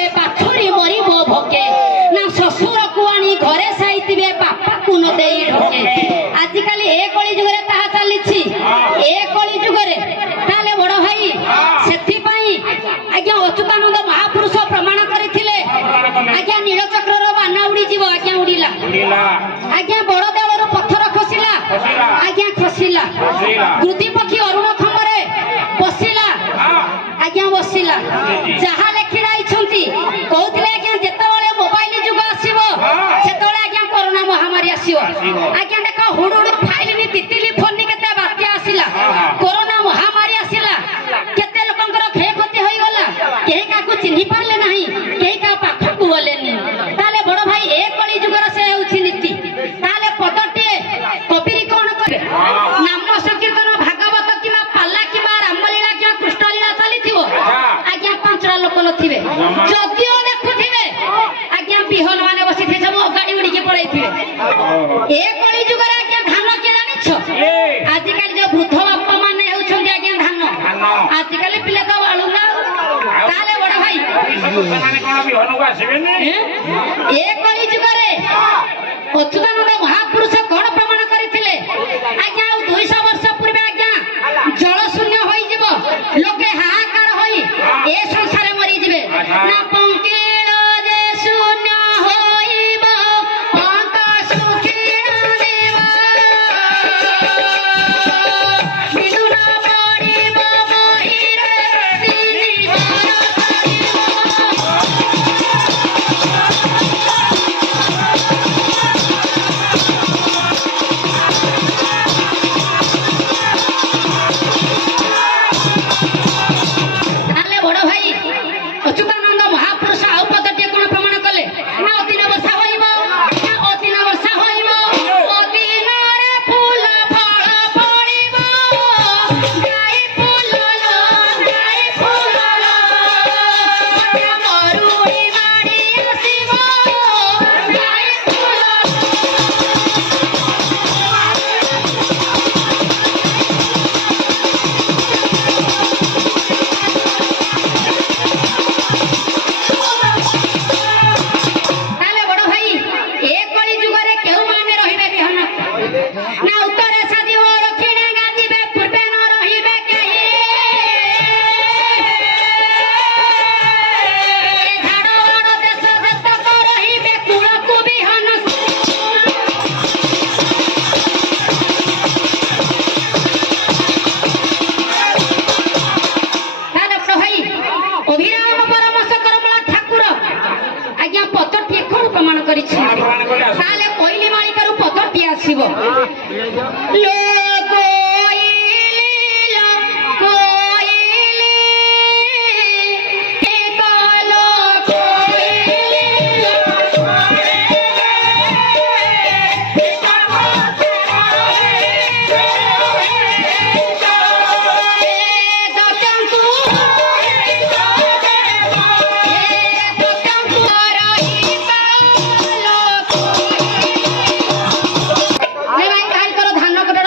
देबे पाथुरी मरिबो भोके ना ससुर को आनी घरे साइतिबे बापा को न देई ढोके आजिकल ए कली जुग रे ताहा चलीछि ए कली जुग रे ताले बड़ भाई सेथि पई आज्ञा अच्युतानंद महापुरुष प्रमाण करिथिले आज्ञा नीलचक्र रो बाना उड़ी जीव आज्ञा उड़ीला आज्ञा बड़ देवरो पत्थर खसिला आज्ञा खसिला कृति पक्षी अरुण खमरे बसिला आज्ञा बसिला जहा लेखि राइछंती कहउथिले आज्ञा जेतेबेले मोबाइल जुग आसीबो सेतेबेले आज्ञा कोरोना महामारी आसीबो आज्ञा देखो हुडुडु फाइल नि तितिली फोन नि केते बात्या आसीला कोरोना महामारी आसीला केते लोकंकर क्षयक्षति होई गला केही काकू चिन्हि पारले नाही केही का पाखकू गलेनी ताले बड़ भाई ए कली जुगर से हेउछि नीति ताले पदटिए कबीरी कोन करे नाम संकीर्तन भागवत किबा पाल्ला किबा रामलीला किबा कृष्णलीला चलीथिबो आज्ञा पांचरा लोक नथिबे जदिओ देखुथिबे आज्ञा बिहन माने बसिथे सब गाड़ी उड़ी के पळैथिबे ए कली जुगर आज्ञा धान के जानिछो आजिकल जो वृद्ध बाप माने हेउछन्ती आज्ञा धान आजिकल पिला तो बाळुना ताले बड़ भाई माने कोन बिहन को आसीबे ने ए कली जुगर अच्युतानंद महापुरुष कोन प्रमाण करिथिले आज्ञा 200 वर्ष पूर्वे आज्ञा जल शून्य होई जीवो लोके हाहाकार होई ए संसार मरि जिवे ना पंकिल जे शून्य होइबो पंक सुखिन देवा बिदुना पड़िबो मोहिरे दिनी ताले बड़ भाई अच्युतानंद महापुरुष आउ पदटिए कोन प्रमाण कले ना अदिन वर्षा होइबो ना अदिन वर्षा होइबो अदिन रे फूल फळ फळिबो गाई फूल लो गाई फूल लो मध्य मरुई बाड़ी आसीबो गाई फूल ताले बड़ भाई ए कली जुगरे केउ माने रहिबे बिहन ना उत्तरे सादिबो दक्षिणे गादिबे पूर्वे न रहिबे केहि ए झाड़ बड़ देश जतक रहिबे कुळकु बिहन ताले बड़ भाई अभिराम परम सकरमला ठाकुर आज्ञा पदटिए कोन प्रमाण करिछि ताले कोइली मालिकारु पदटिए आसीबो लो कोइली ए कालो कोइली ले भाई काल करो धान कटड़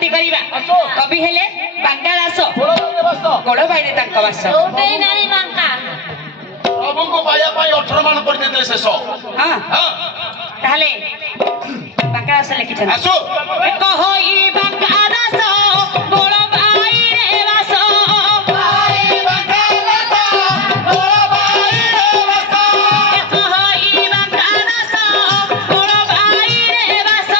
ଜୟନ୍ତୀ କରିବା କବି ହେଲେ ବାଙ୍କା ଦାସ ଗୋଳ ବାଇରେ ତାଙ୍କ ବାସ ପ୍ରଭୁଙ୍କୁ ପାଇବା ପାଇଁ 18 ମାନ କରିଦେଇଥିଲେ ଶେଷ। ହଁ ହଁ ତାହେଲେ ବାଙ୍କା ଦାସ ଲେଖିଛନ୍ତି ଆସୁ କହଇ ବାଙ୍କା ଦାସ ଗୋଳ ବାଇରେ ବାସ କହଇ ବାଙ୍କା ଦାସ ଗୋଳ ବାଇରେ ବାସ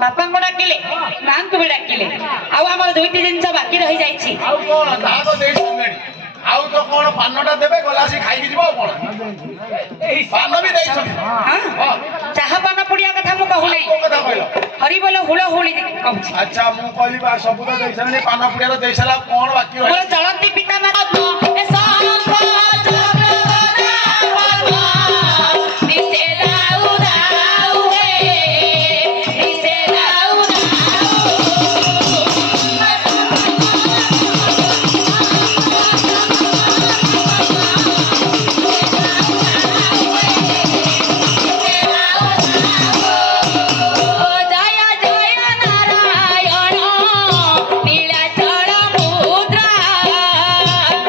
ବାପାଙ୍କୁ ଡାକିଲେ ମାଙ୍କୁ ବି ଡାକିଲେ ଆଉ ଆମର ଦୁଇଟି ଜିନିଷ ବାକି ରହିଯାଇଛି ଆଉ କଣ ତାହା ତ ଦେଇ ସାରିଲେଣି ଆଉ ତ କଣ ପାନଟା ଦେବେ ଗଲା ଆସି ଖାଇକି ଯିବ ଆଉ କଣ ପାନ ବି ଦେଇଛନ୍ତି। ହଁ ଚାହା ପାନ ପଡିଆ କଥା ମୁଁ କହୁନାହିଁ କୋଉ କଥା କହିଲ? ହରିବୋଲ ହୁଳ ହୁଳି କହୁଛି ଆଚ୍ଛା ମୁଁ କହିଲି ବା ସବୁ ତ ଦେଇ ସାରିଲେଣି ପାନ ପୁଡ଼ିଆର ଦେଇ ସାରିଲା ଆଉ କଣ ବାକି ମୋର ରହିଲା? ଚଳନ୍ତି ପିତା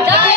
ଜୟ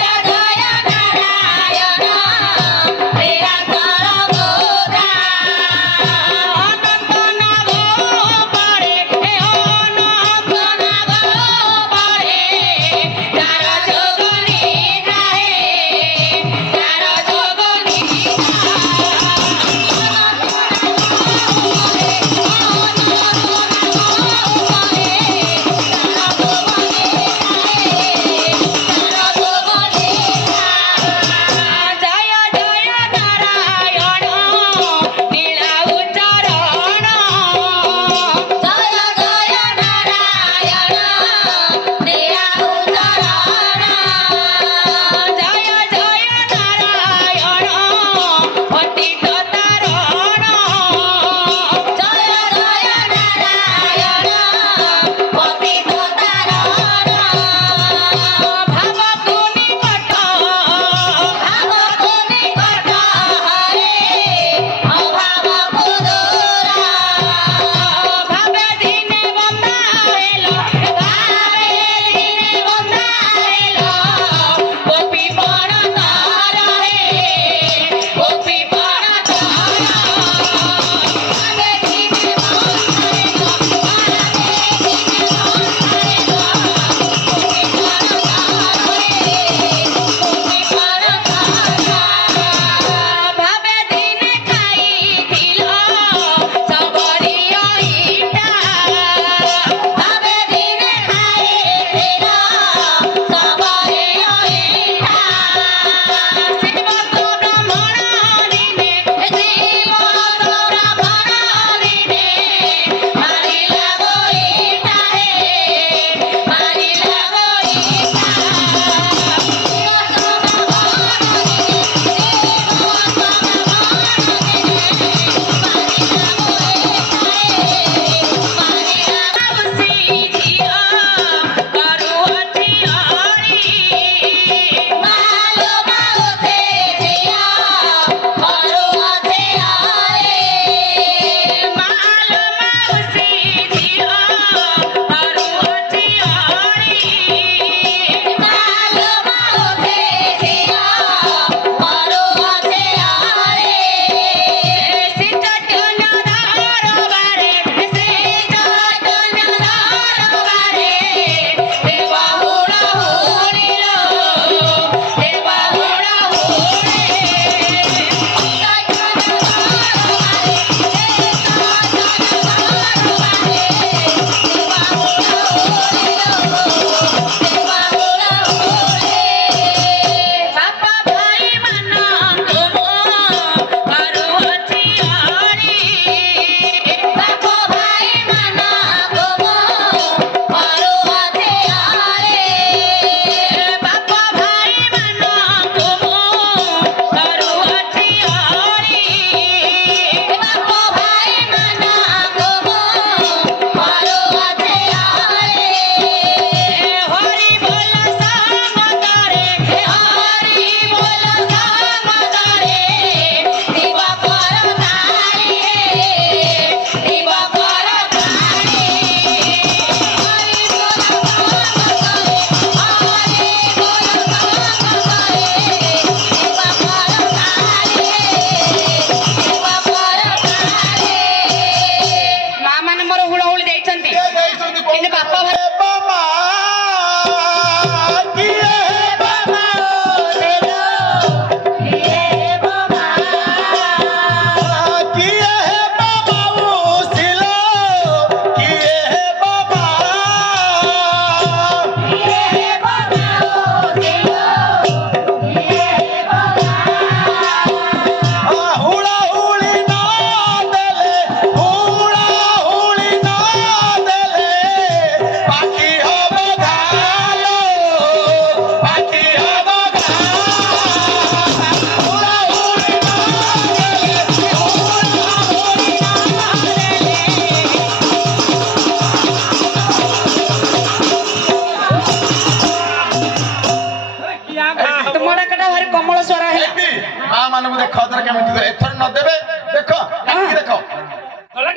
ଦେଖ ଏଥର କେମିତି ଦେବେ। ଏଥର ନ ଦେବେ ଦେଖ କାଟିକି ଦେଖ।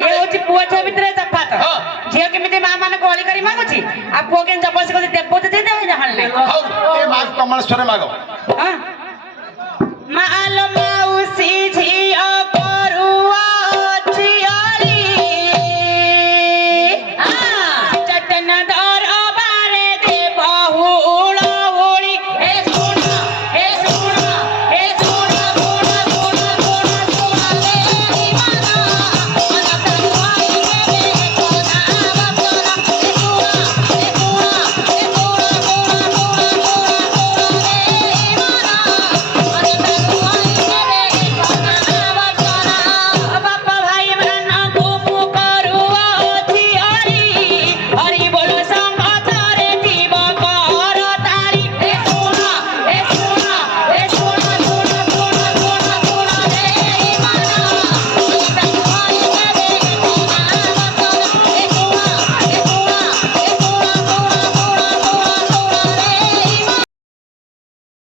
ଏ ହଉଛି ପୁଅ ଝିଅ ଭିତରେ ତଫାତ। ହଁ। ଝିଅ କେମିତି ମା ମାନଙ୍କୁ ଅଳି କରି ମାଗୁଛି ଆଉ ପୁଅ କେମିତି ଜବରଦସ୍ତି କରି ଦେବ ତ ଦେଇଦେବ ଜାଣିଲେ ହଉ ଏ ମା କମଳେଶ୍ୱରରେ ମାଗ। ମା